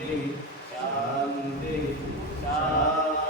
शांति शांति।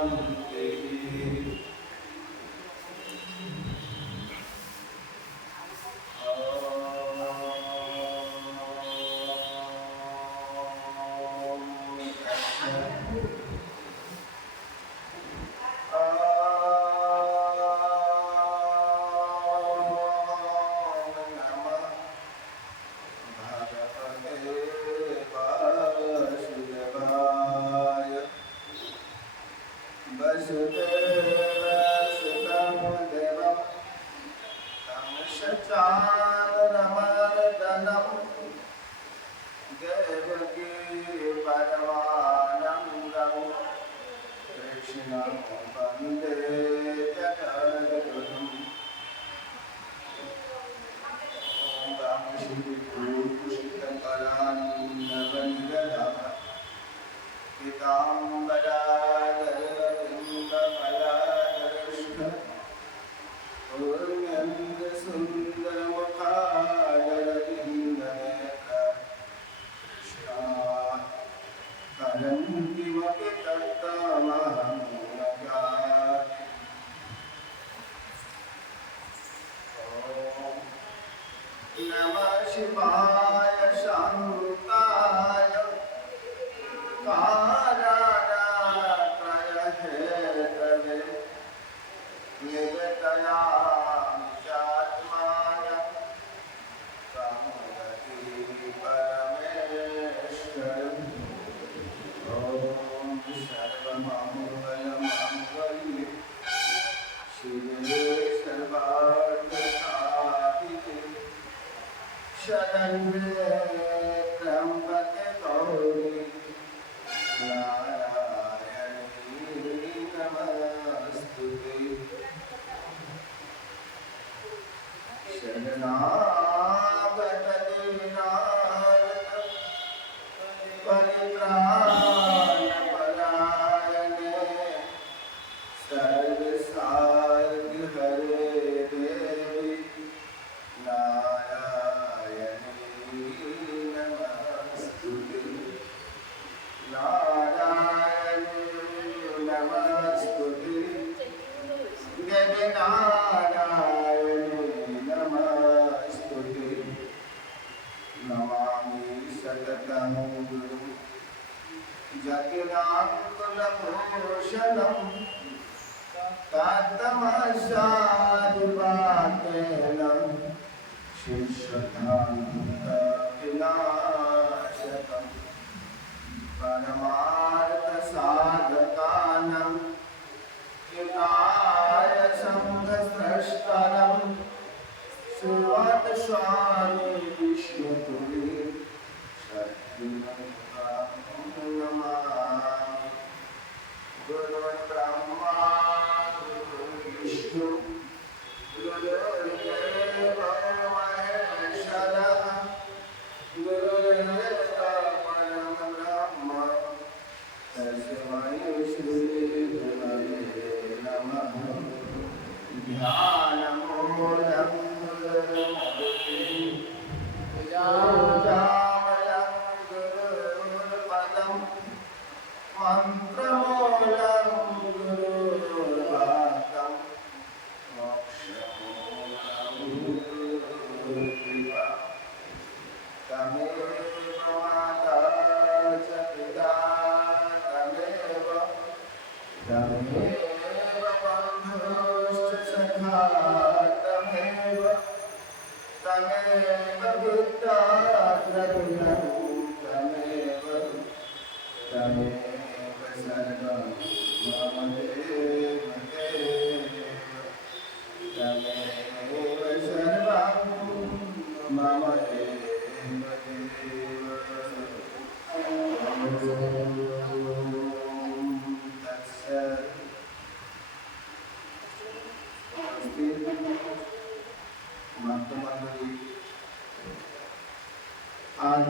आज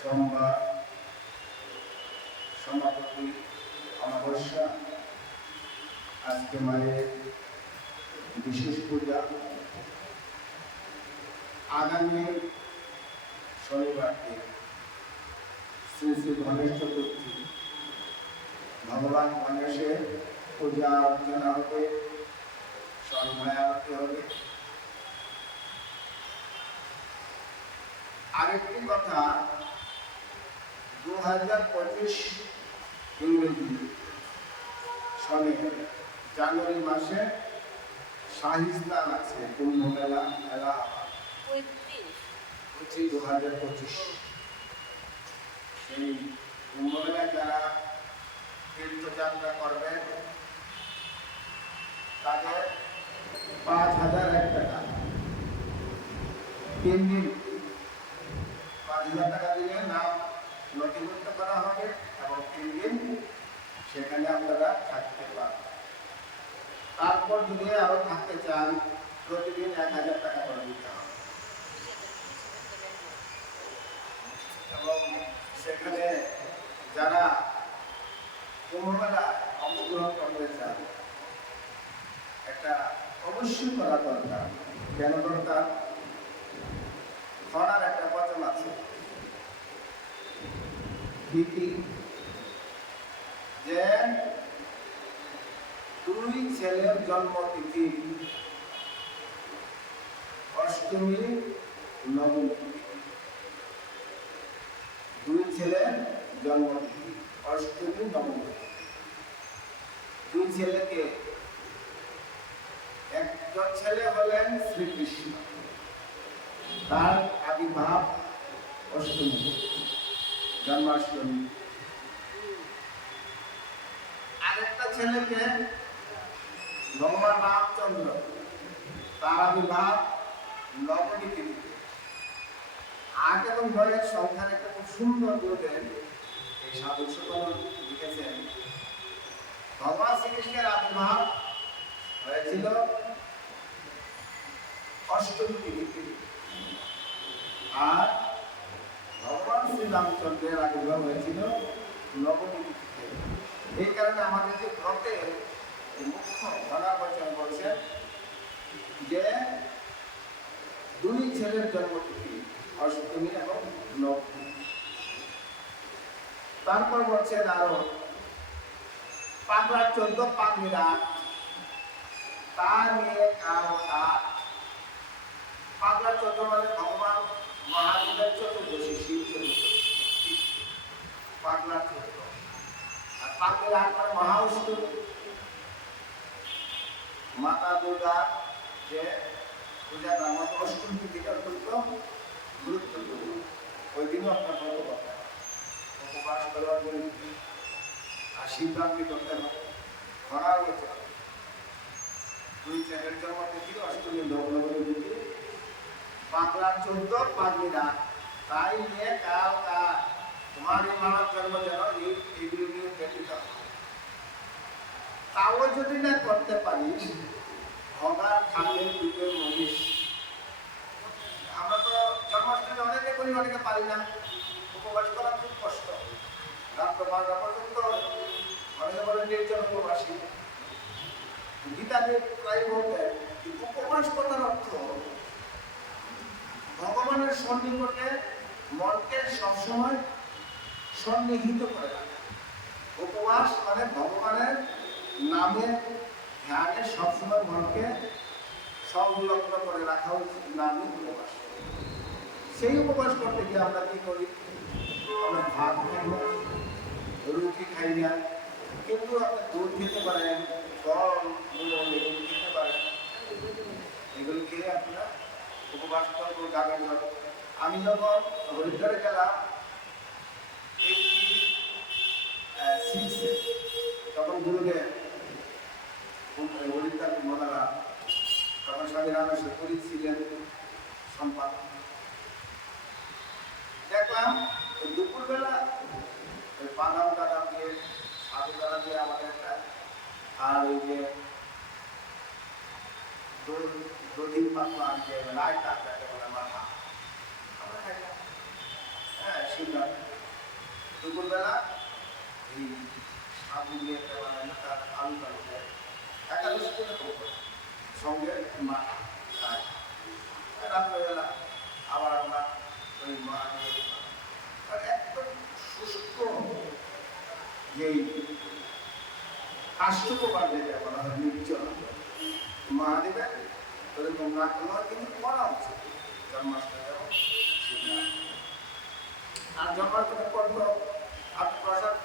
सोमवार समापति अमावस्या आज के माয়ের विशेष पूजा आगामी शनिवार শ্রী শ্রী গণেশ চতুর্থী, ভগবান গণেশের পূজা অর্চনা হবে, সন্ধ্যায় আরতি হবে। আরেকটি কথা, 2025 ইংরেজি সনে জানুয়ারি মাসে শাহিস্তান আছে, কুম্ভ মেলা মেলা হচ্ছে 2025। সেই কুম্ভ মেলায় যারা তীর্থযাত্রা করবেন তাদের 5,001 টাকা, 3 দিন 5,000 টাকা দিয়ে নাম নথিভুক্ত করা হবে এবং 3 দিন সেখানে আপনারা থাকতে পারবেন। তারপর যদি আরো থাকতে চান প্রতিদিন 1,000 টাকা করে দিতে হবে এবং সেখানে যারা কুম্ভমেলায় অংশগ্রহণ করতে চান একটা অবশ্যই করা দরকার। কেন দরকার? খরার একটা বচন আছে, কি যে 2 ছেলের জন্মতিথি অষ্টমী নবমী। 2 ছেলের জন্মতিথি অষ্টমী নবমী। 2 ছেলেকে, একজন ছেলে হলেন শ্রীকৃষ্ণ, তার আবির্ভাব অষ্টমী জন্মাষ্টমী। আরেকটা ছেলেকে ভগবান রামচন্দ্র, তার আবির্ভাব নবমী তিথিতে। 8 এবং 9 সংখ্যার একটা খুব সুন্দর বলতেন এই সাধক সকল লিখেছেন, ভগবান শ্রীকৃষ্ণের আবির্ভাব হয়েছিল অষ্টমী তিথিতে আর ভগবান শ্রীরামচন্দ্রের আবির্ভাব হয়েছিল নবমী তিথিতে। এই কারণে আমাদের যে ব্রতের মুখ্য বচন বলছে যে 2 ছেলের জন্মতিথি অষ্টমী এবং নবমী। তারপর বলছেন আরো পাগলার 14 পাগলির 8, তা নিয়ে পাগলার 14 মানে ভগবান মহাদেবের চতুর্দশী, শিব চতুর্দশী, পাগলার 14। আর পাগলির 8 মানে মহা অষ্টমী, মাতা দুর্গা যে পূজা নামক অষ্টমী তিথিটা অত্যন্ত গুরুত্বপূর্ণ। ওই দিনও আপনার ব্রত করতে হবে, উপবাস করার জন্য আর শিবরাত্রি করতে হবে, খরার হতে হবে। 2 ছেলের জন্মতিথি অষ্টমী নবমী তিথি, পাগলার 14 পাগলির 8, তাই নিয়ে কাল তোমার এই মানব জন্ম যেন এইগুলো নিয়ে ব্যতীত হয়। তাও যদি না করতে পারিস, ভগার খাদ্যের দুধের মহিষ। আমরা তো জন্মাষ্টমী অনেকে করি, অনেকে পারি না। উপবাস করা খুব কষ্ট, রাত্র 12টা পর্যন্ত অনেকে বলে নির্জন উপবাসী। গীতাকে প্রায় বলতেন উপবাস করার অর্থ ভগবানের সন্নিকটে মনকে সবসময় সন্নিহিত করে রাখা। উপবাস মানে ভগবানের নামে ধ্যানে সবসময় মনকে সংলগ্ন করে রাখা উচিত, নামই উপবাস। সেই উপবাস করতে গিয়ে আমরা কি করি? আমরা ভাত খাই না, রুটি খাই না, কিন্তু আপনি দুধ খেতে পারেন, ফল এগুলো খেতে পারেন। এগুলো খেয়ে আপনারা উপবাস করবো গাবেন। আমি যখন হরিদ্বারে গেলাম 86-এ, তখন গুরুদেব হরিদ্বার কুম্ভমেলা, তখন স্বামী রামেশ্বর ছিলেন সম্পাদক। দেখলাম দুপুরবেলা ওই বাদাম টাদাম দিয়ে, সাধু টাদা দিয়ে আমাদের একটা, আর ওই যে দধির পাতলা যে রায়তা যাকে বলে মাথা, আমরা খাইলাম। হ্যাঁ, শিবরাত্রি দুপুরবেলা এই সাধু দিয়ে তার আলু টালু দেয়, একাদশী করে সঙ্গে মাথা খায়। রাত্রেবেলা আবার আমরা ওই একদম যে কাষ্টপ্রবার যেটা বলা হয় নির্জলা মহাদেবের ওরকম না করলে কিন্তু করা উচিত জন্মাষ্টমী এবং আর জন্মাষ্টমী পর্ব আপনি প্রসাদ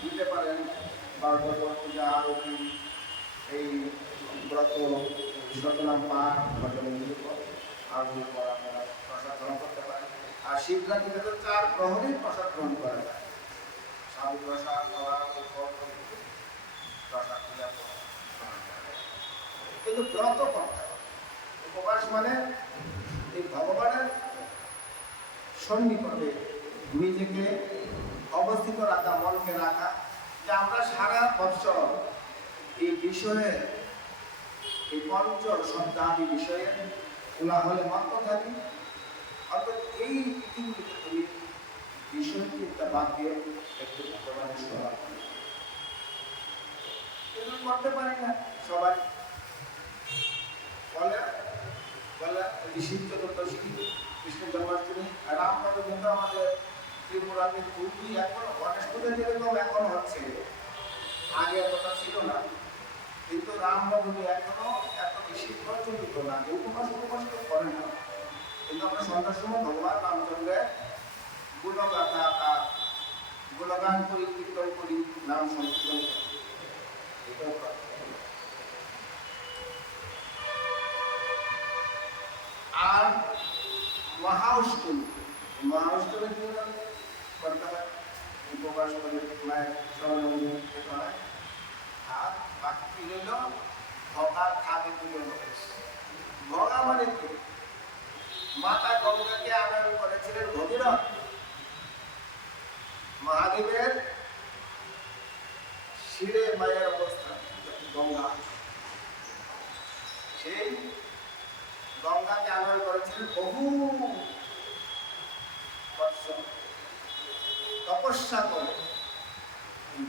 দিতে পারেন বা পূজা আরতি এই ব্রত সতনাম পাঠ আরতি করা আপনারা প্রসাদ গ্রহণ করতে পারেন। আর শিবরাত্রিতে তো 4 প্রহরই প্রসাদ গ্রহণ করা যায়, সাধু প্রসাদ প্রসাদ পূজা কিন্তু ব্রত করতে হবে। উপবাস মানে এই ভগবানের সন্নিকটে নিজেকে অবস্থিত রাখা, মনকে রাখা, যে আমরা সারা বৎসর এই বিষয়ে এই পঞ্চ শব্দাদি বিষয়ে কোলাহলে মত্ত থাকি, অর্থাৎ এই পৃথিবীতে তুমি বিষয়চিন্তা বাদ দিয়ে একটু ভগবানের সেবা করতে পারি না সবাই। বলে বলে শিব চতুর্দশী, কৃষ্ণ জন্মাষ্টমী, রামনবমী কিন্তু আমাদের ত্রিপুরাতে খুবই এখন গণেশ পুজো যেরকম এখন হচ্ছে, আগে এতটা ছিল না, কিন্তু রামনবমী এখনো এত বেশি প্রচলিত না, যে উপবাস করে না, কিন্তু আমরা সন্ধ্যার সময় ভগবান রামচন্দ্রের গুণগাথা আর গুণগান করি, কীর্তন করি, নাম সংকীর্তন করি, এটাও আর মহাষ্টমী কি করতে হয়, উপবাস করে মায়ের চরণ যেতে হয়। আর বাকি রইল ভগার খাবে তুলে ভগা মানে কি, মাতা গঙ্গাকে আনয়ন করেছিলেন ভগীরথ, মহাদেবের শিরে মায়ের অবস্থান গঙ্গা, সেই গঙ্গাকে আনয়ন করেছিলেন বহু বৎসর তপস্যা করে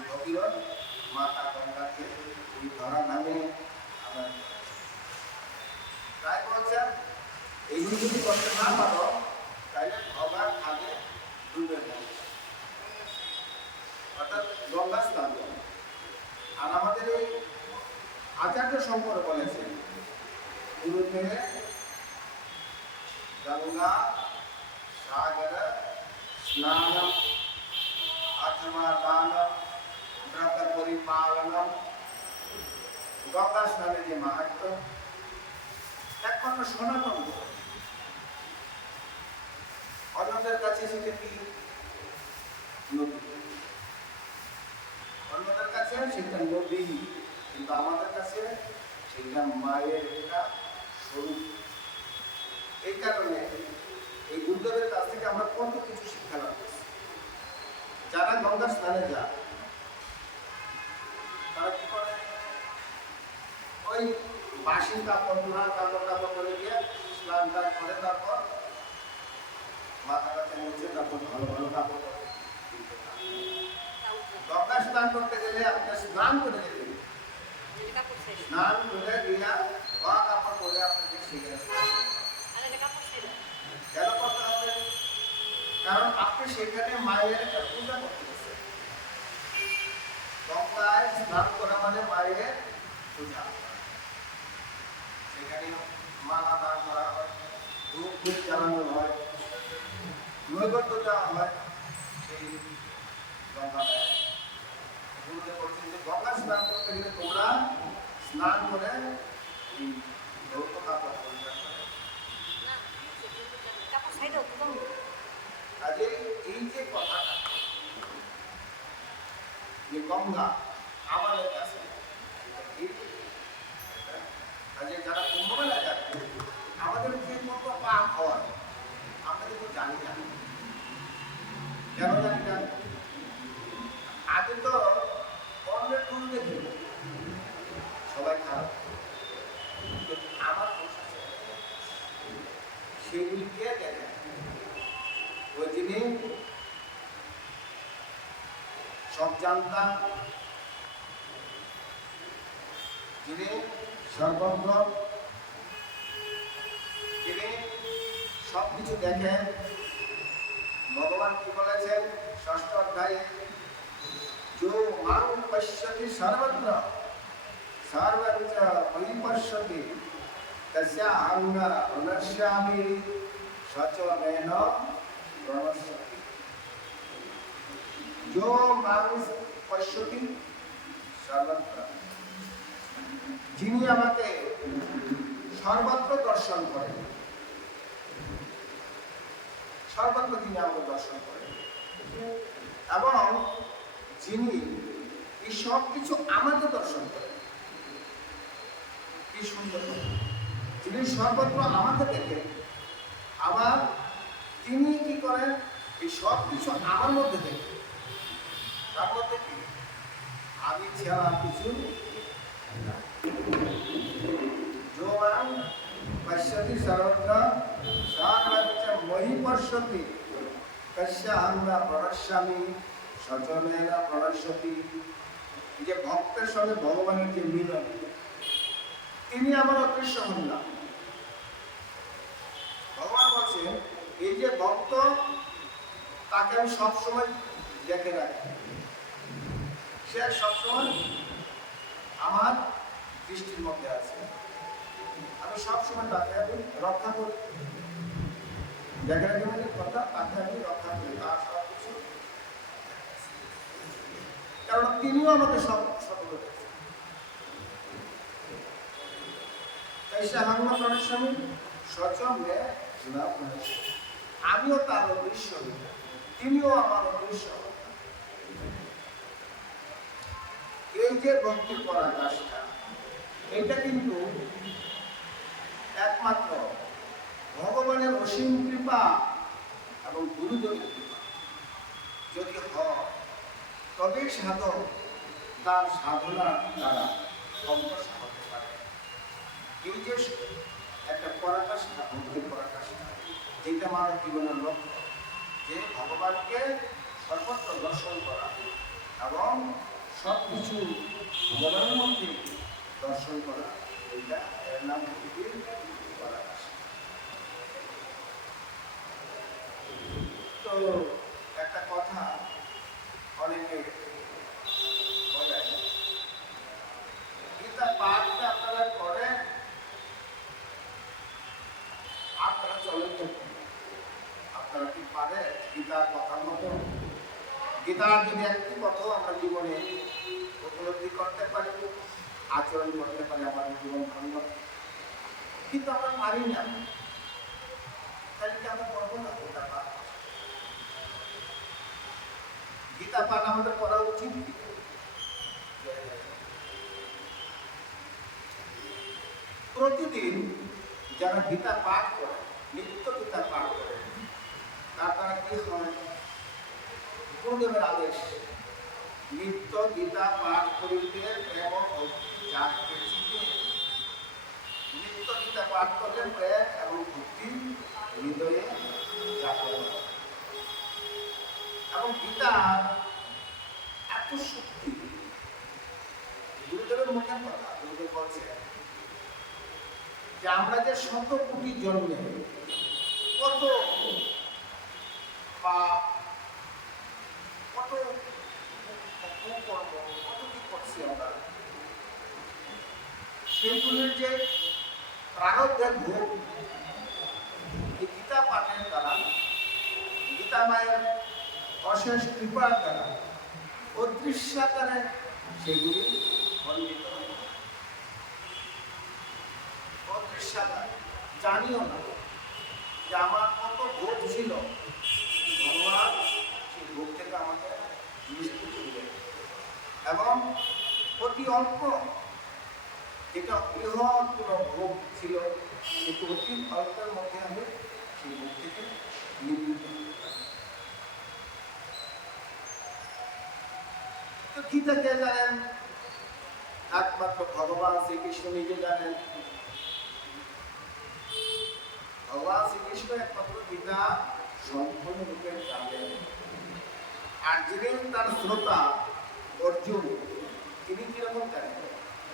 ভগীরথ মাতা গঙ্গাকে এই ধরা নামে আনয়ন করেছেন। তাই বলছেন এইগুলি যদি করতে না পারো তাহলে ভগার খাবে ডুবে যাবে, অর্থাৎ গঙ্গা স্নান করে। আর আমাদের এই আচার্য শঙ্কর বলেছেন গুরুতে গঙ্গা সাগর স্নানম অথবা দানম ব্রত পরিপালনম, গঙ্গা স্নানের যে মাহাত্ম্য একমাত্র সনাতন, অন্যদের কাছে সেটা কি নদী, অন্যদের কাছে সেটা নদী, কিন্তু আমাদের কাছে সেটা মায়ের একটা স্বরূপ। এই কারণে এই গুরুদেবের কাছ থেকে আমরা কত কিছু শিক্ষা লাভ করছি। যারা গঙ্গা স্নানে যায় তারা কি করে, ওই বাসি কাপড় কাপড় করে দিয়ে স্নান টান করে তারপর মাথা কাছে মুছে তারপর ভালো ভালো কাপড় করে গঙ্গা স্নান করতে গেলে আপনি স্নান করে দেবেন, স্নান করে দিয়া কাপড় করে আপনাকে শিখে কেন করতে হবে, কারণ আপনি সেখানে মায়ের একটা পূজা করতেছেন। গঙ্গায় স্নান করা মানে মায়ের পূজা, সেখানে মালা দান করা হয়, ধূপ ধূপ জ্বালানো হয়, নৈবেদ্য দেওয়া হয় সেই গঙ্গায়। গুরুদেব বলছেন যে গঙ্গা স্নান করতে গেলে তোমরা স্নান করে এই ধৌত কাপড় পরিষ্কার করে। কাজে এই যে কথাটা যে গঙ্গা আমাদের কাছে, কাজে যারা কুম্ভমেলা যাচ্ছে আমাদের যে কত পাপ হয় আমরা কিন্তু জানি না। কেন জানি না? আগে তো অন্যের গুণ দেখে সবাই খারাপ, আমার সেগুলিকে দেখে ওই যিনি সব জানতা, যিনি সর্বজ্ঞ, যিনি সবকিছু দেখেন। ভগবান কি বলেছেন 6ষ্ঠ অধ্যায়ে, जो मां पश्यति सर्वत्र सर्वच्च मयि पश्यति तस्याहं न प्रणश्यामि स च मेन प्रणश्यति। जो मां पश्यति सर्वत्र, যিনি আমাকে সর্বত্র দর্শন করেন, সর্বত্র তিনি আমাকে দর্শন করেন, এবং যিনি এই সব কিছু আমাকে দর্শন করেন। কি সুন্দর! যিনি সর্বত্র আমাকে দেখেন, আবার তিনি কি করেন, এই সব কিছু আমার মধ্যে দেখেন। তার মধ্যে কি আমি ছাড়া কিছু না। जो मां पश्यति सर्वत्र सर्वच्च मयि पश्यति तस्याहं न प्रणश्यामि स च मेन प्रणश्यति। যে ভক্তের সঙ্গে ভগবানের যে মিলন, তিনি আমার অদৃশ্য হন না। ভগবান বলছেন এই যে ভক্ত, তাকে আমি সবসময় দেখে রাখি, সে সবসময় আমার দৃষ্টির মধ্যে আছে, আমি সবসময় তাকে আমি রক্ষা করি। দেখে রাখি মানে কথা, তাকে আমি রক্ষা করি, তার সব কিছু, কারণ তিনিও আমাকে সব সকল দেখেন। তাই সে হাঙ্গা প্রাণস্বামী সচম আমিও তার অদৃশ্য, তিনিও আমার অদৃশ্য। এই যে ভক্তির পরাকাষ্ঠা, এটা কিন্তু একমাত্র ভগবানের অসীম কৃপা এবং গুরুজনের কৃপা যদি হয়, তবেই সাধক তার সাধনার দ্বারা অগ্রসর হতে পারে। এই যে একটা পরাকাষ্ঠা, ভক্তির পরাকাষ্ঠা, যেটা মানব জীবনের লক্ষ্য, যে ভগবানকে সর্বত্র দর্শন করা এবং সব কিছু ভগবানের মধ্যে দর্শন করা, এইটা এর নাম ভক্তির পরাকাষ্ঠা। তো একটা কথা অনেকে বলে, গীতা পাঠটা আপনারা করেন, আপনারা চলেন তো, আপনারা কি পারেন গীতার কথার মতো? গীতার যদি একটি কথা আমরা জীবনে উপলব্ধি করতে পারি, আচরণ করতে পারি, আমাদের জীবন ধন্য, কিন্তু আমরা পারি না, তাহলে কি আমরা করবো না গীতা পাঠ? গীতা পাঠ আমাদের করা উচিত। প্রতিদিন যারা গীতা পাঠ করে, নিত্য গীতা পাঠ করে, তার দ্বারা কি হয়? গুরুদেবের আদেশ, নিত্য গীতা পাঠ করিতে প্রেম ভক্তি জাগতে শিখে। নিত্য গীতা পাঠ করলে প্রেম এবং ভক্তি হৃদয়ে জাগরণ। এবং গীতার এত শক্তি, গুরুদেবের মুখের কথা, গুরুদেব বলছে যে আমরা যে 100 কোটি জন্মে কত পাপ, কত কর্ম, কত কি করছি আমরা, সেইগুলির যে প্রারব্ধের ভোগ এই গীতা পাঠের দ্বারা, গীতা মায়ের অশেষ কৃপার দ্বারা অদৃশ্যাকারে সেগুলি খণ্ডিত হয়। অদৃশ্যাকার জানিও না যে আমার কত ভোগ ছিল, ভগবান সেই ভোগ থেকে আমাকে নিষ্কৃত দিলেন, এবং অতি অল্প, যেটা বৃহৎ কোনো ভোগ ছিল, কিন্তু অতি অল্পের মধ্যে আমি সেই ভোগ থেকে নিবৃত্ত হতে পারি। তো গীতা কে জানেন? একমাত্র ভগবান শ্রীকৃষ্ণ নিজে জানেন। ভগবান শ্রীকৃষ্ণ একমাত্র গীতা সম্পূর্ণরূপে জানেন। আর যিনি তার শ্রোতা অর্জুন, তিনি কিরকম জানেন?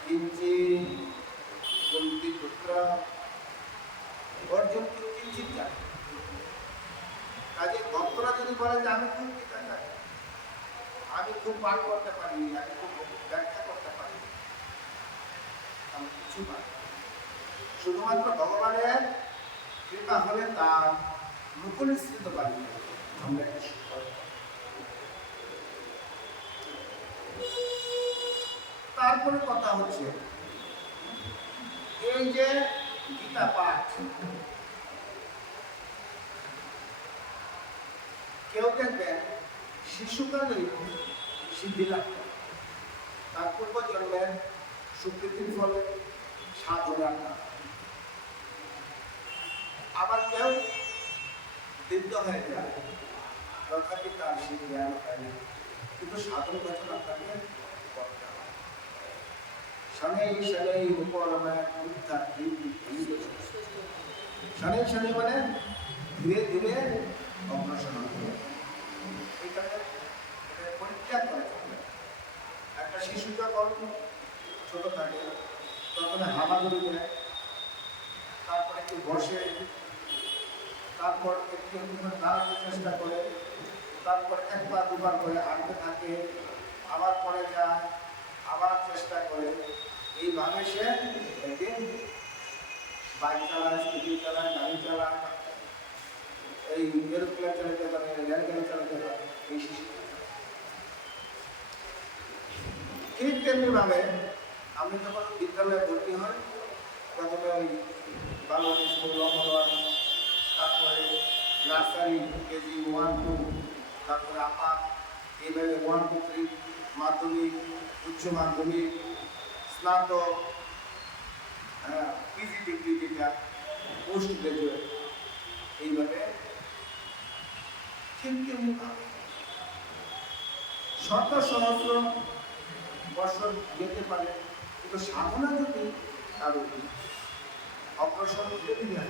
কিঞ্চিৎ কুন্তি পুত্র অর্জুন কিঞ্চিৎ জানে। কাজে ভক্তরা যদি বলে যে আমি খুব গীতা জানি, আমি খুব পাঠ করতে পারি, আমি খুব ব্যাখ্যা করতে পারি, আমি কিছু পারি। শুধুমাত্র ভগবানের কৃপা হলে তার মুখনিসৃত বাণী আমরা এটা শিখতে। তারপরে কথা হচ্ছে এই যে গীতা পাঠ, কেউ দেখবেন শিশুকালে সিদ্ধি লাভ করে, তার পূর্ব জন্মের সুকৃতির ফলে সাধনা। আবার কেউ বৃদ্ধ হয়ে যায়, তথাপি তার সেই জ্ঞান হয় না, কিন্তু সাধন বচন আপনাকে করতে হয়। শनै শनै উপরমে উত্থান শनै শनै মানে ধীরে ধীরে অগ্রসর হবে। এখানে পরিত্যাগ করে চলবে। একটা শিশু যখন ছোট থাকে তখন হামাগুড়ি দেয়, তারপরে একটু বসে, তারপর একটু দাঁড়াতে চেষ্টা করে, তারপর একবার দুবার করে হাঁটতে থাকে, আবার পরে যায়, আবার চেষ্টা করে। এইভাবে সে একদিন বাইক চালায়, স্কুটি চালায়, গাড়ি চালায়, এই এরোপ্লেন চালাতে পারে, রেলগাড়ি চালাতে পারে। এই শিশু ঠিক তেমনি ভাবে আমি যখন বিদ্যালয়ে ভর্তি হই, প্রথমে ওই বাংলাদেশ স্কুল, তারপরে নার্সারি, কেজি 1, 2, তারপরে আপার, এইভাবে 1, 2, 3, মাধ্যমিক, উচ্চ মাধ্যমিক, স্নাতক, পিজি ডিগ্রি, যেটা পোস্ট গ্রাজুয়েট, এইভাবে ঠিক তেমনি শত সহস্র বছর যেতে পারে, কিন্তু সাধনা যদি কারো অগ্রসর হতে দিলে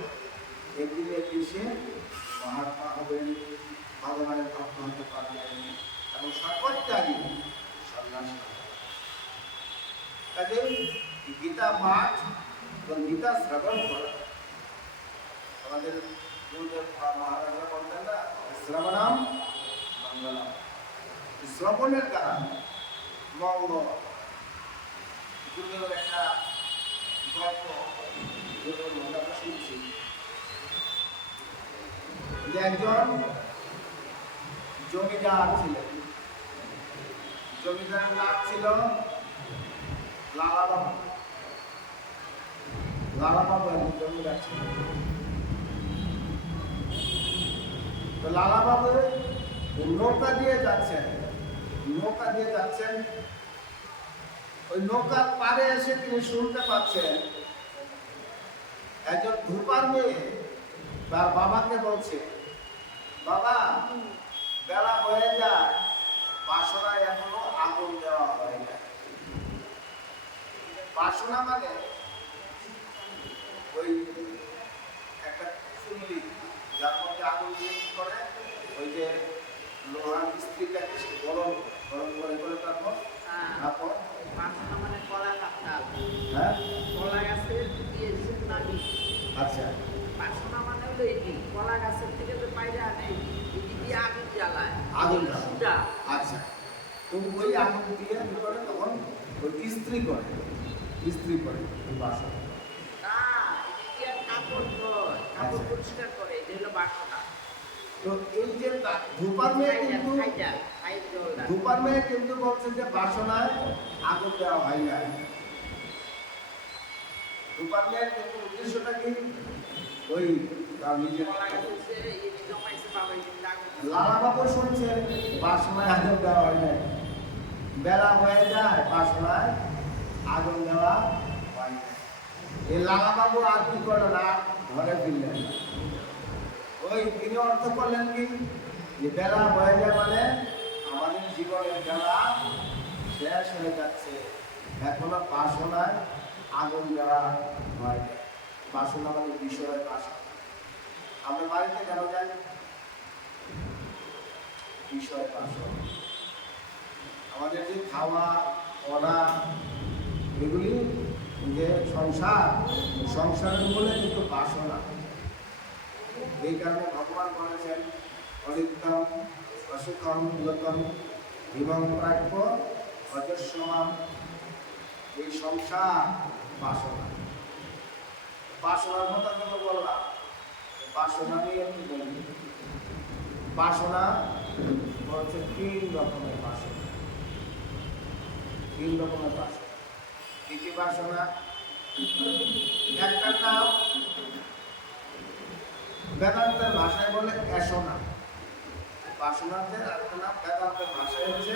একদিন একদিন সে মহাত্মা হবেন, ভগবানের ভক্ত হতে পারবেন এবং সর্বত্যাগী সন্ন্যাসী। কাজে গীতা পাঠ এবং গীতা শ্রবণ করা, আমাদের গুরুদেব মহারাজরা বলতেন না, শ্রবণাম মঙ্গলম, শ্রবণের দ্বারা মঙ্গল। গুরুদেবের একটা গল্প আমরা শুনছি যে একজন জমিদার ছিলেন, জমিদারের নাম ছিল লালাবাবু। লালাবাবু একজন জমিদার ছিলেন। তো লালাবাবু নৌকা দিয়ে যাচ্ছেন, ওই নৌকার পাড়ে এসে তিনি শুনতে পাচ্ছেন একজন ধূপার মেয়ে তার বাবাকে বলছে, বাবা বেলা হয়ে যায়, বাসনায় এখনো আগুন দেওয়া হয় না। বাসনা মানে ওই একটা চুল্লি, যার মধ্যে আগুন দিয়ে কি করে, ওই যে লোহার স্ত্রীটাকে গরম করে তারপর বাসনা মানে কলা কাঁঠাল, হ্যাঁ কলা গাছের দিয়ে শুকনা বীজ। আচ্ছা, বাসনা মানে হলো এটি, কলা গাছের থেকে তো বাইরে আনে, এটি দিয়ে আগুন জ্বালায়, আগুন সুদা। আচ্ছা, তো ওই আগুন দিয়ে কি করে, তখন ওই ইস্ত্রি করে ওই বাসনা। না, এটি দিয়ে কাপড় ধোয়, কাপড় পরিষ্কার করে, এটা হলো বাসনা। তো এই যে ধূপার মেয়ে কিন্তু বলছে যে বাসনায় আগুন দেওয়া হয় না। ধূপার মেয়ের কিন্তু উদ্দেশ্যটা কি, ওই তার নিজের লালাবাবু শুনছে বাসনায় আগুন দেওয়া হয় না, বেলা হয়ে যায়, বাসনায় আগুন দেওয়া হয় না। এই লালাবাবু আর কি করলেন, আর ঘরে ফিরলেন। ওই তিনি অর্থ করলেন কি, যে বেলা হয়ে যায় মানে আমাদের জীবনের বেলা শেষ হয়ে যাচ্ছে, এখনো বাসনায় আগুন দেওয়া হয় না। বাসনা মানে বিষয়ের বাসনা। আমরা বাড়িতে কেন যাই, বিষয় বাসনা। আমাদের যে খাওয়া পড়া এগুলি যে সংসারের মূলে কিন্তু বাসনা। এই কারণে ভগবান বলেছেন অনিত্যম অসুখম দুঃখম ইমাম প্রাপ্য অজস্রমাম, এই সংসার বাসনা। বাসনার কথা যখন বললাম, বাসনা নিয়ে একটু বলি। বাসনা হচ্ছে 3 রকমের বাসনা। 3 রকমের বাসনা। কি কি বাসনা? একটার নাম বেদান্তের ভাষায় বলে এসনা। বাসনাতে একটা নাম বেদান্তের ভাষায় হচ্ছে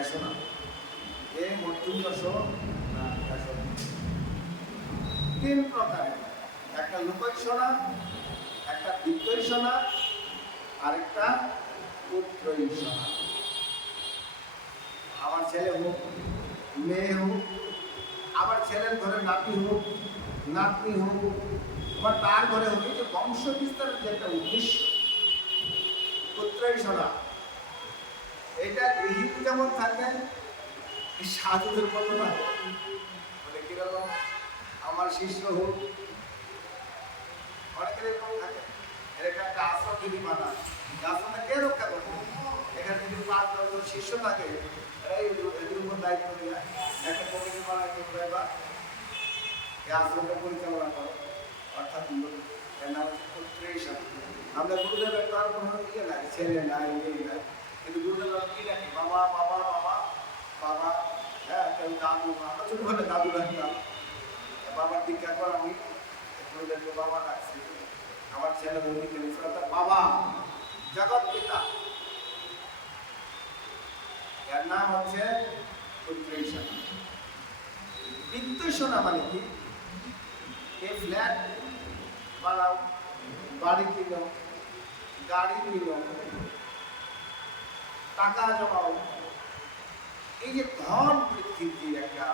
এসনা। এই মধ্যদশ এসনা 3 প্রকারের। একটা লোকৈষণা, একটা বিত্তৈষণা, আরেকটা পুত্রৈষণা। আমার ছেলে হোক, মেয়ে হোক, আমার ছেলের ঘরে নাতি হোক, নাতনি হোক, বা তার ঘরে হোক, যে বংশ বিস্তারের যে একটা উদ্দেশ্য, পুত্রৈষণা। এটা গৃহীত যেমন থাকে, সাধুদের মতো না। বলে কিরকম? আমার শিষ্য হোক, অনেকের এরকম থাকে। এরকম একটা আশ্রম যদি বানায়, আশ্রমে কে রক্ষা করবে? এখানে যদি 5-10 জন শিষ্য থাকে, এদের উপর দায়িত্ব দেওয়া, একটা কমিটি বানায় বা এই আশ্রমটা পরিচালনা করো, অর্থাৎ এর নাম হচ্ছে পুত্রৈষণা। আমরা গুরুদেবের তার কোনো ইয়ে নাই, ছেলে নাই, মেয়ে নাই, কিন্তু গুরুদেব কি রাখি? বাবা বাবা বাবা বাবা, হ্যাঁ, কেউ দাদু। আমরা ছোটবেলা দাদু রাখতাম, বাবার দীক্ষা কর, আমি গুরুদেবকে বাবা রাখছি। আমার ছেলে বন্ধুকে তার বাবা জগৎ পিতা, এর নাম হচ্ছে পুত্রৈষণা। বিত্তৈষণা মানে কি? এই ফ্ল্যাট বানাও, বাড়ি কিনো, গাড়ি কিনো, টাকা জমাও, এই যে ধন বৃদ্ধির যে একটা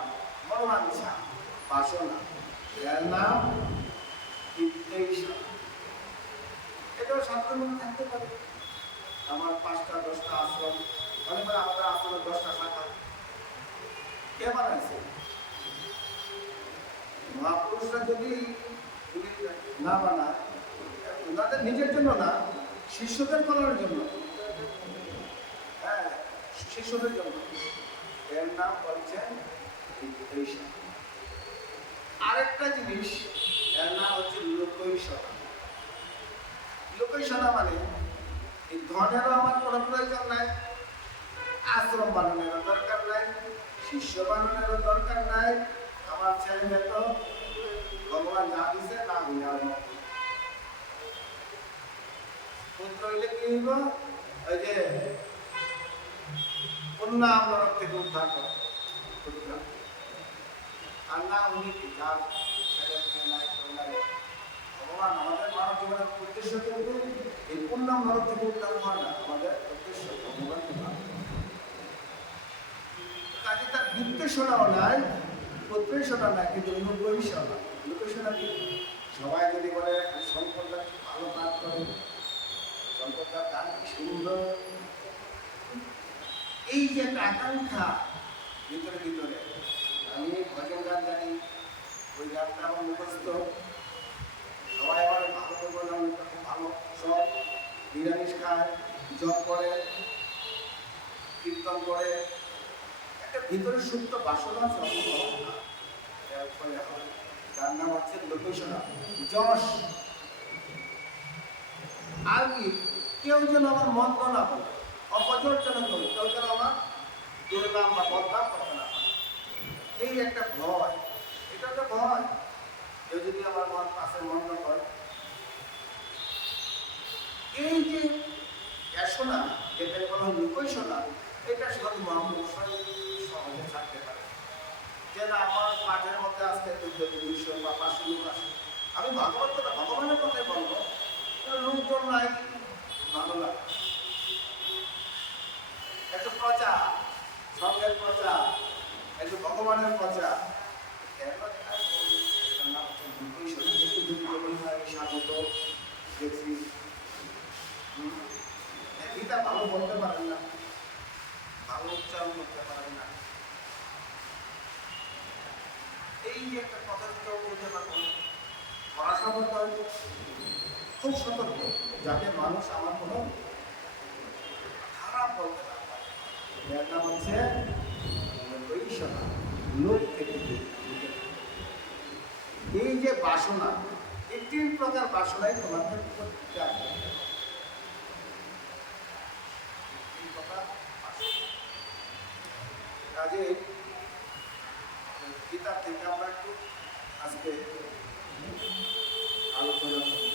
মনোবাঞ্ছা, বাসনা, এর নাম বিত্তৈষণা। এটাও সাধারণ থাকতে পারে। আমার 5টা 10টা আশ্রম, অনেকবার আমাদের আশ্রমের 10টা শাখা। কে বানাইছে? মহাপুরুষরা যদি না বানায়, ওনাদের নিজের জন্য না, শিষ্যদের করার জন্য, হ্যাঁ, শিষ্যদের জন্য। এর নাম বলছেন বিত্তৈষণা। আরেকটা জিনিস, এর নাম হচ্ছে লোকৈষণা। লোকৈষণা মানে এই ধনেরও আমার কোনো প্রয়োজন নাই, আশ্রম বানানোরও দরকার নাই, শিষ্য বানানোরও দরকার নাই। আমার ছেলে মেয়ে তো ভগবান যা দিছে তা বুঝার মতো। পুত্র হইলে কি হইব? ওই যে কন্যা নরক থেকে উদ্ধার করে পুত্র। আর না উনি কি যার ছেলে মেয়ে নাই, কেউ নাই। ভগবান আমাদের মানব জীবনের উদ্দেশ্য কিন্তু এই কন্যা নরক থেকে উদ্ধার হওয়া না, আমাদের উদ্দেশ্য ভগবানকে মানা। কাজে তার বিত্তৈষণাও নাই, পুত্রৈষণা নাই, কিন্তু লোকৈষণা। লোকৈষণা কি? সবাই যদি বলে শঙ্করদা ভালো গান করে, শঙ্করদার গান কি সুন্দর, এই যে একটা আকাঙ্ক্ষা ভিতরে ভিতরে, আমি ভজন গান জানি, ওই গানটা আমার মুখস্থ, সবাই আমার ভালো করবো না, খুব ভালো, সব নিরামিষ খায়, জপ করে, কীর্তন করে, একটা ভিতরে সুপ্ত বাসনা আছে, যার নাম হচ্ছে লোকৈষণা, যশ। আর কি? কেউ যেন আমার মন্দ না বলে, অপচয় যেন করে, কেউ যেন আমার দুর্নাম বা বদনাম করতে না পারে, এই একটা ভয়। এটা একটা ভয়, কেউ যদি আমার মন পাশে মন্দ করে। এই যে এসনা, যেটাকে বলা হয় লোকৈষণা, এটা শুধু মহাপুরুষরাই সহজে থাকতে পারে। যেন আমার পাঠের মধ্যে আজকে 200 বা 500 লোক আসে, আমি ভাগবত কথা ভগবানের কথাই বলবো, লোকজন নাই, ভালো লাগে। একটু প্রচার, সঙ্গের প্রচার, একটু ভগবানের প্রচার, স্বাগত দেখছি। গীতা ভালো বলতে পারেন না, ভালো উচ্চারণ করতে পারেন না, এই যে একটা কথা কেউ বলতে পারবো না। পড়াশোনা করতে হবে খুব সতর্ক, যাতে মানুষ আমার কোনো খারাপ বলতে না পারে। এর নাম হচ্ছে বৈষণা, লোক থেকে দূরে। এই যে বাসনা, এই 3 প্রকার বাসনাই তোমাদের করতে হবে। 3 প্রকার বাসনা। কাজে গীতা থেকে আমরা একটু আজকে আলোচনা করব।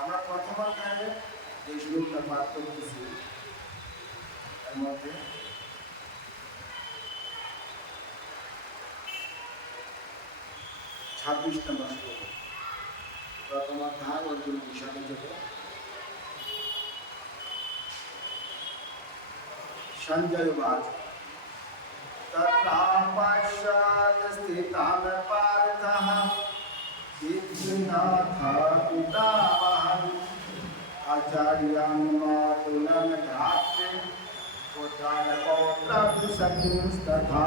আমরা প্রথম অধ্যায়ে যে শ্লোকটা পাঠ করতেছি এর মধ্যে 26 নম্বর শ্লোক। প্রথম অধ্যায় অর্জুন বিষাদে থেকে সঞ্জয় বাজ তত্রাপশ্যাৎ স্থিতান পার্থঃ ইদ্ধিনাথা পিতামহঃ আচার্যাং মাতুলং ভ্রাতৃ পুত্রান পৌত্রান সখিংস্তথা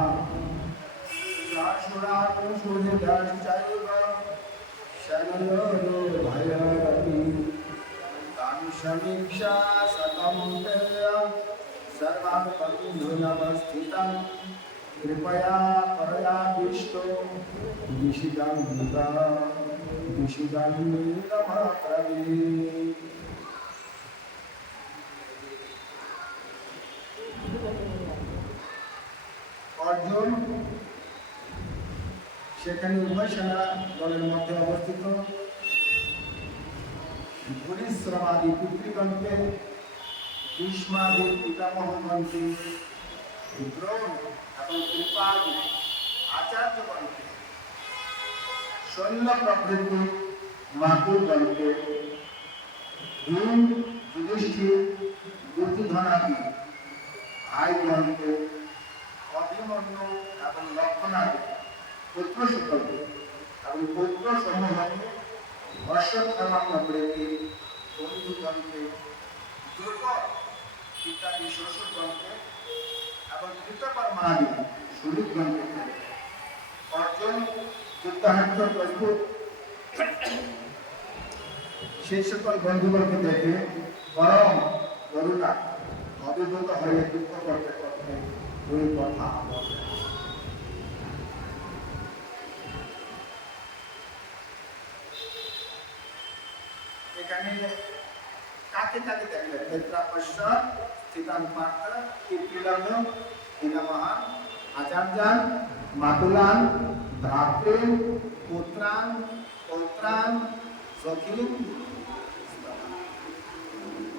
শাশুড়ান সুহৃদশ্চৈব শনয়োরো ভয়রপি তাং সমীক্ষা সকৌন্তেয় सर्वान् बन्धुनवस्थितं कृपया परयादिष्टो विषिदन्निदमब्रवीत्। অর্জুন সেখানে উভয় সেনা দলের মধ্যে অবস্থিত ভূরিশ্রমাদি পিতৃগণকে, ভীষ্মাদি পিতামহগণকে, দ্রোণ এবং কৃপাদি আচার্যগণকে, সৈন্য প্রভৃতি মাতুলগণকে, ভীম, যুধিষ্ঠির, দুর্যোধনাদি ভাইগণকে, অভিমন্যু এবং লক্ষ্মণাদি পুত্র সকলকে এবং পুত্র সমূহকে, অশ্বত্থামা প্রভৃতি বন্ধুগণকে, দ্রুপদ ইত্যাদি শ্বশুরগণকে এবং কৃতকর্মাদি সুহৃদগণকে অর্জুন যুদ্ধার্থ প্রস্তুত সেই সকল বন্ধুগণকে দেখে পরম করুণা অভিভূত হয়ে দুঃখ করতে করতে দুই কথা বলে। এখানে কাকে কাকে দেখলেন? তত্রাপশ্যাৎ স্থিতান পার্থ পিতৃলগ্ন পিতামহান আচার্যান মাতুলান ভ্রাতৃন পুত্রান পৌত্রান সখীন।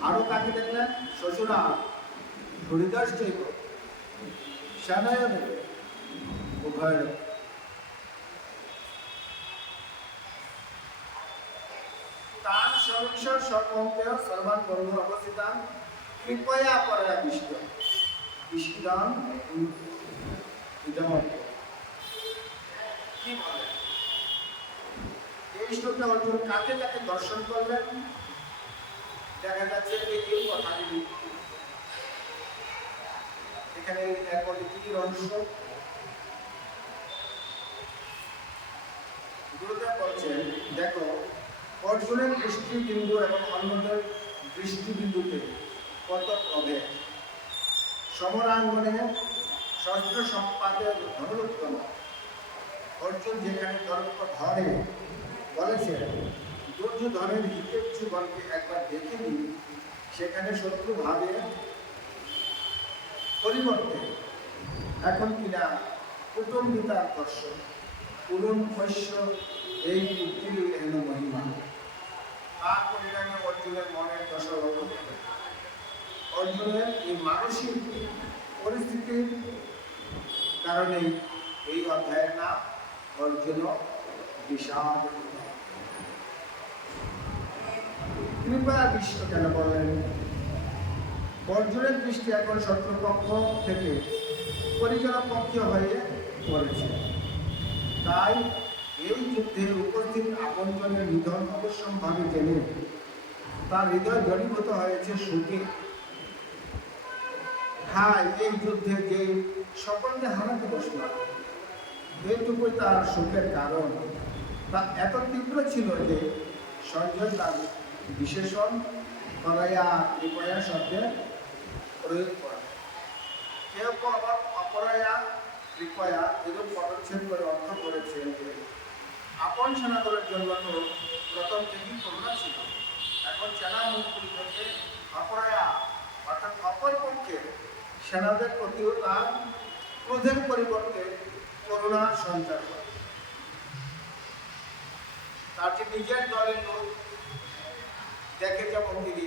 আরো কাকে দেখলেন? শ্বশুরা হৃদয়শ্চৈব শনয়োরো উভয়। तान समीक्षा सकौन्तेय सर्वान् बन्धुन् अवस्थितान् कृपया परयादिष्टो विषिदन् इदमपि। কি বলে এই শ্লোকে অর্জুন কাকে কাকে দর্শন করলেন? দেখা যাচ্ছে যে এই কথাগুলি এখানে এর মধ্যে কি রহস্য? গুরুদেব বলছেন, দেখো অর্জুনের দৃষ্টিবিন্দু এবং অন্যদের দৃষ্টিবিন্দুতে কত প্রভেদ। সমরাঙ্গনে শস্ত্র সম্পাদের ধনুত্তম অর্জুন যেখানে তর্ক ধরে বলেছে দুর্যোধনের হিতেচ্ছুগণকে একবার দেখে নিন, সেখানে শত্রু ভাবে পরিবর্তে এখন কিনা কুটুম্বিতার দর্শন পুরন শস্য এই পৃথিবীর এন মহিমা। তার পরিণামে অর্জুনের মনের দশা লক্ষ্য করে। অর্জুনের এই মানসিক পরিস্থিতির কারণে এই অধ্যায়ের নাম অর্জুন বিষাদ। কৃপা বিশ্ব কেন বলেন? অর্জুনের দৃষ্টি এখন শত্রুপক্ষ থেকে পরিচালক পক্ষ হয়ে পড়েছে। তাই এই যুদ্ধে উপস্থিত আপনজনের নিধন অবশ্যম্ভাবী জেনে তার হৃদয় ঘনীভূত হয়েছে শোকে। হ্যাঁ, এই যুদ্ধে যে সকলকে হারাতে বসলাম, এইটুকুই তার শোকের কারণ। তা এত তীব্র ছিল যে সঞ্জয় তার বিশেষণ করয়া কৃপয়া শব্দে প্রয়োগ করা। কেউ কেউ আবার অপরয়া কৃপয়া এরূপ পদচ্ছেদ করে অর্থ করেছেন যে আপন সেনাদলের জন্য তো প্রথম থেকেই করুণা ছিল, এখন সেনা মুক্তি থেকে অপরয়া অর্থাৎ অপর পক্ষে সেনাদের প্রতিও তার ক্রোধের পরিবর্তে করুণা সঞ্চার করে। তার যে নিজের দলের লোক দেখে যেমন তিনি,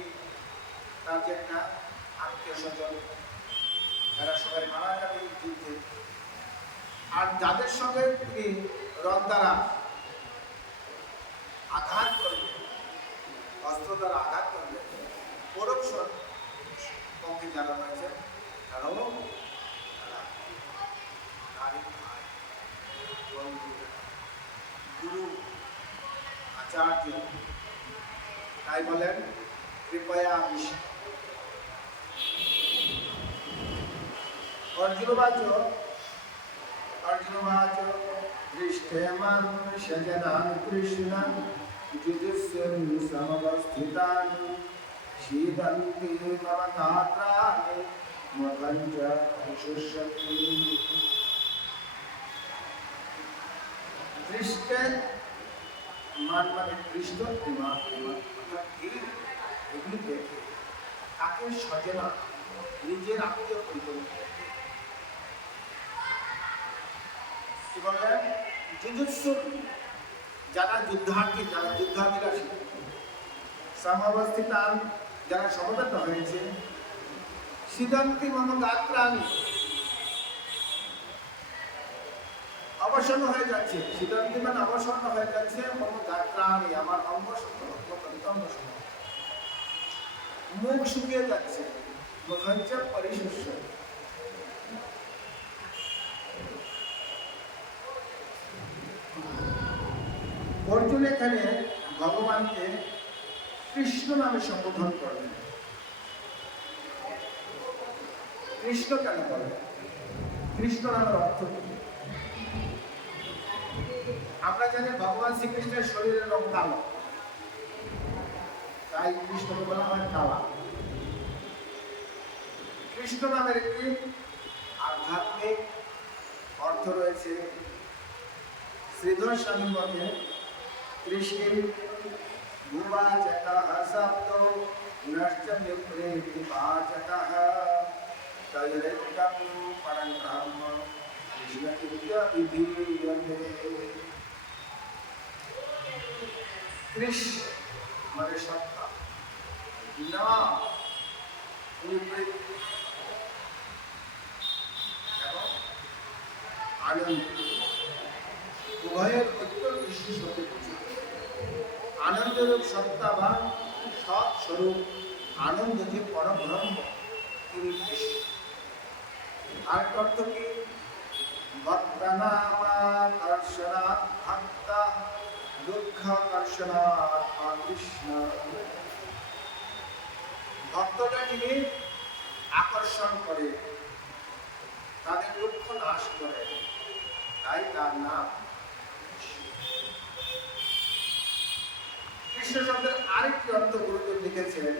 তার যে একটা আত্মীয় স্বজন, এরা সবাই মারা যাবে যুদ্ধে, আর যাদের সঙ্গে তিনি রথ দ্বারা আঘাত করবে, অস্ত্র দ্বারা আঘাত করবে, পরোক্ষণ পক্ষে যারা রয়েছে তারাও নারী ভাই, বন্ধু, গুরু, আচার্য, তাই বলেন কৃপয়া বিষ্ণু। अर्जुनवाच दृष्टे मनुष्यजनान् कृष्ण जुजुत्सुं समवस्थितान् शीदन्ति मम गात्राणि मदं च शुष्यन्ति। दृष्टे मान माने दृष्ट मान অর্থাৎ এগুলি দেখে তাকে সজনা নিজের আত্মীয় পরিচয় কি বললেন, জুজুৎসু যারা যুদ্ধার্থী, যারা যুদ্ধাভিলাষী, সমবস্থিতান যারা সমবেত হয়েছে, সিদ্ধান্তি মম গাত্রাণি অবসন্ন হয়ে যাচ্ছে, সিদ্ধান্তি মানে অবসন্ন হয়ে যাচ্ছে, মম গাত্রাণি আমার অঙ্গ মুখ শুকিয়ে যাচ্ছে, মুখঞ্চ পরিশুষ্য। অর্জুন এখানে ভগবানকে কৃষ্ণ নামে সম্বোধন করলেন। কৃষ্ণ কেন বলেন? কৃষ্ণ নামের অর্থ কি? আমরা জানি ভগবান শ্রীকৃষ্ণের শরীরের রং কালো, তাই কৃষ্ণকে বলা হয় কালা। কৃষ্ণ নামের একটি আধ্যাত্মিক অর্থ রয়েছে। শ্রীধর স্বামীর মতে কৃষ্ণে ভুবাচকঃ শব্দ নশ্চ বিপ্রেতি বাচকঃ তৈরেকং পরং ব্রহ্ম কৃষ্ণ ইত্যভিধীয়তে। কৃষ্ণ মানে সত্তা, না এবং আনন্দ, উভয়ের ঐক্য কৃষ্ণ শব্দে বোঝায়। আনন্দের সত্তা বা সৎ স্বরূপ আনন্দ যে পরব্রহ্ম তিনি কৃষ্ণ। আর অর্থ কি? ভক্তানামাকর্ষণাৎ ভক্তা দুঃখাকর্ষণাৎ কৃষ্ণ। ভক্তদের যিনি আকর্ষণ করে, তাদের দুঃখ নাশ করে, তাই তার নাম কৃষ্ণ। শব্দের আরেকটি অর্থ গুরুদেব লিখেছেন,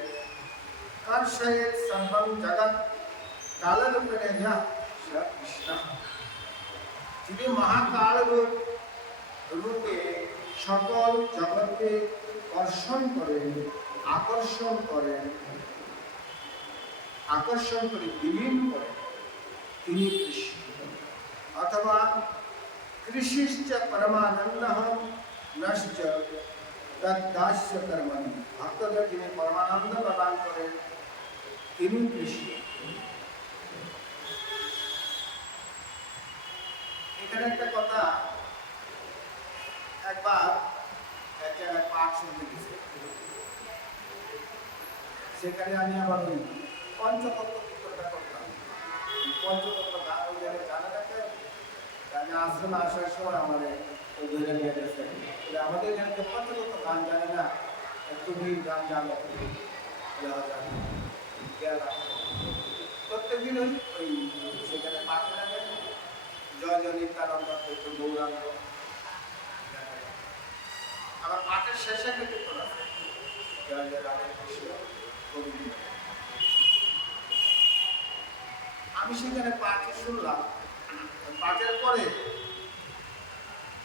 কর্ষয়েৎ সর্বং জগৎ কালরূপেণ যা কৃষ্ণ। যিনি মহাকাল রূপে সকল জগৎকে কর্ষণ করেন, আকর্ষণ করেন, আকর্ষণ করে বিলীন করেন, তিনি কৃষ্ণ। অথবা কৃষিশ্চ পরমানন্দঃ নশ্চ তদ্দাস্য কর্মণি। ভক্তদের যিনি পরমানন্দ প্রদান করেন তিনি কৃষ্ণ। এখানে একটা কথা, একবার এক জায়গায় পাঠ শুনতে গেছি, সেখানে আমি আবার ওই পঞ্চতত্ত্ব কীর্তনটা করতাম। পঞ্চতত্ত্ব গান ওই জায়গায় জানা রাখে, আমি আশ্রমে আসার সময় আমাদের ওই ধরে নিয়ে গেছে, আমাদের এখানে পঞ্চতত্ত্ব গান জানে না, তুমি গান জানো, প্রত্যেকদিন ওই সেখানে পাঠে লাগে জয় জয় নিত্যানন্দ, গৌরাঙ্গ। আবার পাঠের শেষে একটা কীর্তন আছে, জয় জয় রাধে কৃষ্ণ গোবিন্দ। আমি সেখানে পাঠে শুনলাম, পাঠের পরে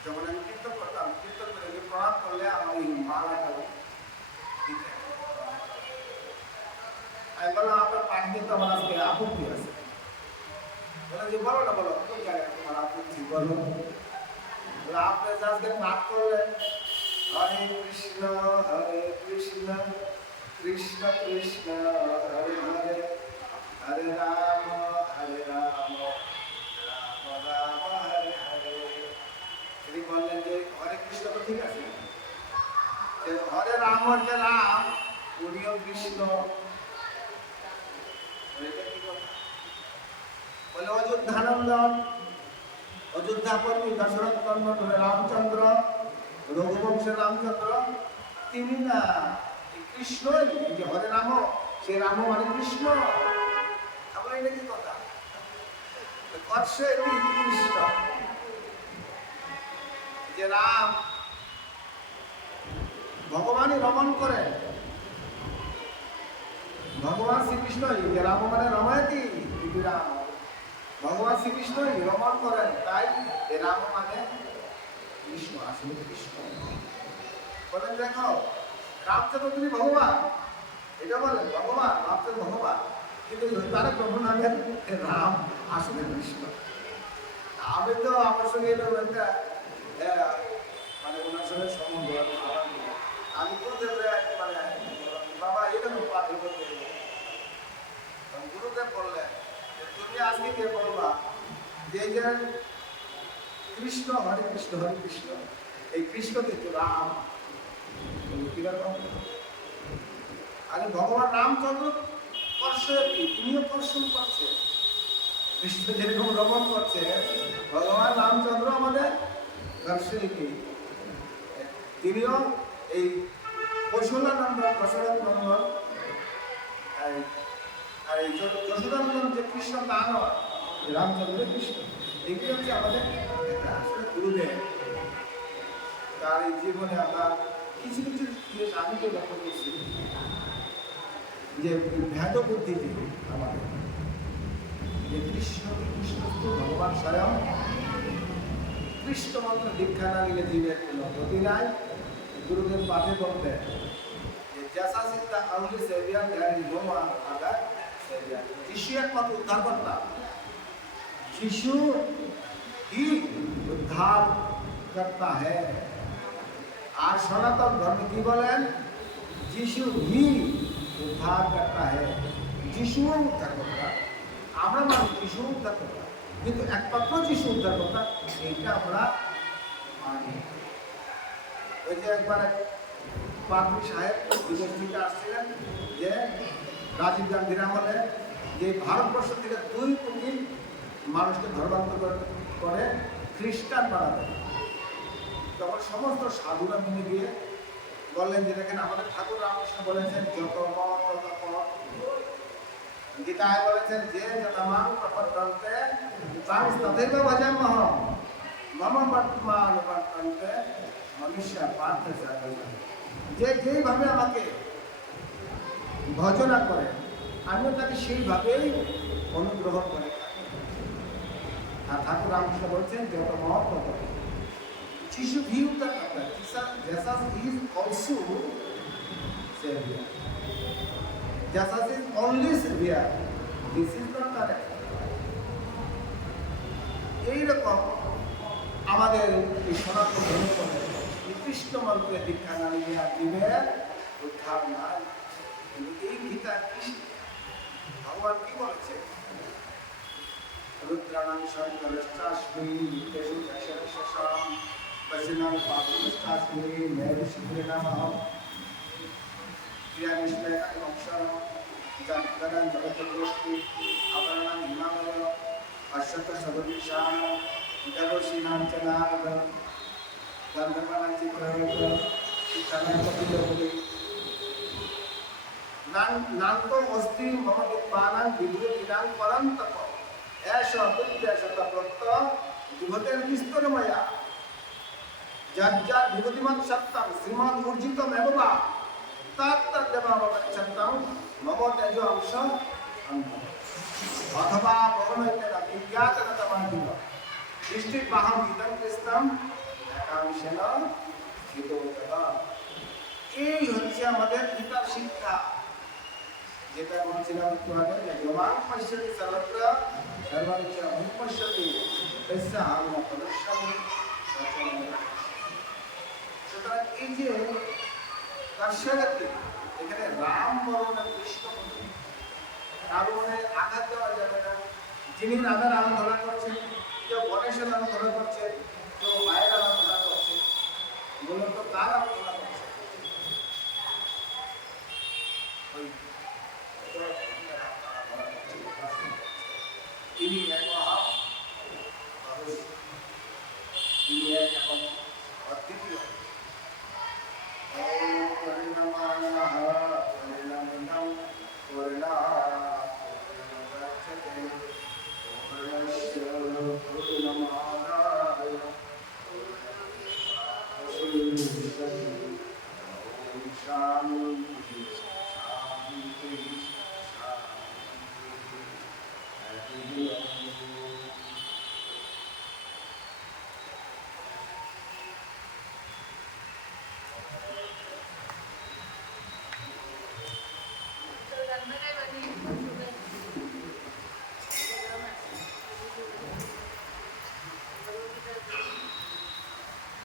যখন আমি কীর্তন করতাম, কীর্তন করে প্রণাম করলে আমার ওই মালাটা দিতে। আমি বললাম আপনার পাঠ কিন্তু আমার আজকে আপত্তি আছে। বলে যে বলো না, বলো কোন জায়গায় তোমার আপত্তি বলো। আপনি আজকে পাঠ করলেন হরে কৃষ্ণ কৃষ্ণ কৃষ্ণ হরে হরে, হরে রাম রাম রাম হরে হরে। তিনি বললেন যে হরে কৃষ্ণ তো ঠিক আছে, হরে রাম হচ্ছে রাম, উনিও কৃষ্ণ। বলে অযোধ্যানন্দন, অযোধ্যাপতি দশরথ নন্দন রামচন্দ্র, রঘুবংশের রামচন্দ্র, তিনি না কৃষ্ণই, যে হরে রাম, সে রাম মানে কৃষ্ণ। আমরা এটা কি কথা, কৎসে কৃষ্ণ, যে রাম ভগবানই রমণ করেন, ভগবান শ্রীকৃষ্ণই, যে রাম মানে রমায়তি রাম, ভগবান শ্রীকৃষ্ণই রমণ করেন, তাই এ রাম মানে কৃষ্ণ, আসলে কৃষ্ণ। বলেন দেখো রামচন্দ্র তুমি ভগবান, এটা বলেন ভগবান রামচন্দ্র ভগবান, কিন্তু তার প্রভু নামের রাম আসলে কৃষ্ণ। আমি তো আমার সঙ্গে এরকম একটা মানে ওনার সঙ্গে সম্বন্ধ, আমি গুরুদেব মানে বাবা এরকম পাঠে করতে, গুরুদেব বললেন তুমি আজকে কে বলবা যে যে কৃষ্ণ হরে কৃষ্ণ হরে কৃষ্ণ, এই কৃষ্ণ কিন্তু রাম কিরকম। আরে ভগবান রামচন্দ্র কর্ষে তিনিও কর্ষণ করছে, কৃষ্ণ যেরকম রমণ করছে, ভগবান রামচন্দ্র আমাদের কর্ষে কি তিনিও এই কৌশলানন্দন দশরথ নন্দন আর এই যশোদানন্দন যে কৃষ্ণ তা নয়, রামচন্দ্র কৃষ্ণ। এগুলি হচ্ছে আমাদের একটা আসলে গুরুদেব। তার এই জীবনে আমরা কিছু কিছু জিনিস আমি তো লক্ষ্য করছি, যে ভেদ বুদ্ধি যে আমাদের, যে কৃষ্ণ কৃষ্ণ ভগবান স্বয়ং, কৃষ্ণ মন্ত্র দীক্ষা না নিলে জীবের কোনো গতি নাই। গুরুদেব পাঠে বলতেন যে জैसा Sita only savior there is no one other savior। যিশু একমাত্র উদ্ধারকর্তা, যিশু ही उद्धार करता है। আর সনাতন ধর্ম কি বলেন, যিশু ही उद्धार करता है, যিশু উদ্ধারকর্তা। আমরা মানি যিশু উদ্ধারকর্তা, কিন্তু একমাত্র যিশু উদ্ধারকর্তা এইটা আমরা মানি। ওই যে একবার পাদ্রী সাহেব বিদেশ থেকে আসছিলেন, যে রাজীব গান্ধীর আমলে যে ভারতবর্ষ থেকে 2 কোটি মানুষকে ধর্মান্তর করে খ্রিস্টান বানাবে, তখন সমস্ত সাধুরা মিলে গিয়ে বললেন যে দেখেন আমাদের ঠাকুর রামকৃষ্ণ বলেছেন যত মত তত পথ, গীতায় বলেছেন যে যতমাং প্রপদ্যন্তে তাং তথৈব ভজাম্যহম মম বর্তমান বর্তন্তে মনুষ্য পার্থ সাধনা। যে যেইভাবে আমাকে ভজনা করে আমিও তাকে সেইভাবেই অনুগ্রহণ করে থাকি। আর ঠাকুর রামকৃষ্ণ বলছেন যত মত তত। যিশু ভিউ তক Jesus is also saviour, Jesus is only saviour, this is not correct. এইরকম আমাদের এই সনাতন ধর্ম কৃষ্ণ মন্ত্রের দীক্ষা না নিয়ে আর জীবের উদ্ধার নাই। কিন্তু এই গীতা ভগবান কি বলেছে, রুদ্রাণাং শঙ্করশ্চাস্মি নিত্যেষু দশরশাম পশিনাং পাপুষ্টাস্মি মেরুশিখরে নমঃ ক্রিয়ানিষ্ঠেয়ংশরম জগদাং জগদ্দোষ্টি আবরণাং হিমালয় অশ্বত সবদিশাম দেবশীনাং চ নারদ গন্ধর্বাণাং চিত্ররূপ শিক্ষানাং কপিলবলি নান্ত অস্তি মম বিদ্বানাং বিভূতিনাং পরন্তপ এষ বুদ্ধ্যশতপ্রত্য বিভূতের বিস্তরময়া যজ্জাত বিভূতিমৎ সত্যং শ্রীমৎ ঊর্জিতমেব বা তত্তদ্দেবাবগচ্ছন্তং মম তেজ অংশ অথবা বহুনৈতেন বিজ্ঞাতগতমাদিব দৃষ্টিবাহম ইদং কৃষ্ণম একাংশেন হিতৌতবা। এই হচ্ছে আমাদের গীতার শিক্ষা, যেটা বলছিলাম একটু আগে, যে যমাং পশ্যতি সর্বত্র সর্বং চ মম পশ্যতি তস্য আহং ন পশ্যমি সচরাচর। সুতরাং এই যে কাশ্যগতি, এখানে রাম বলো না কৃষ্ণ বলো, কারো মনে আঘাত দেওয়া যাবে না। যিনি রাধার আরাধনা করছেন, কেউ গণেশের আরাধনা করছেন, কেউ মায়ের আরাধনা করছেন, মূলত তার আরাধনা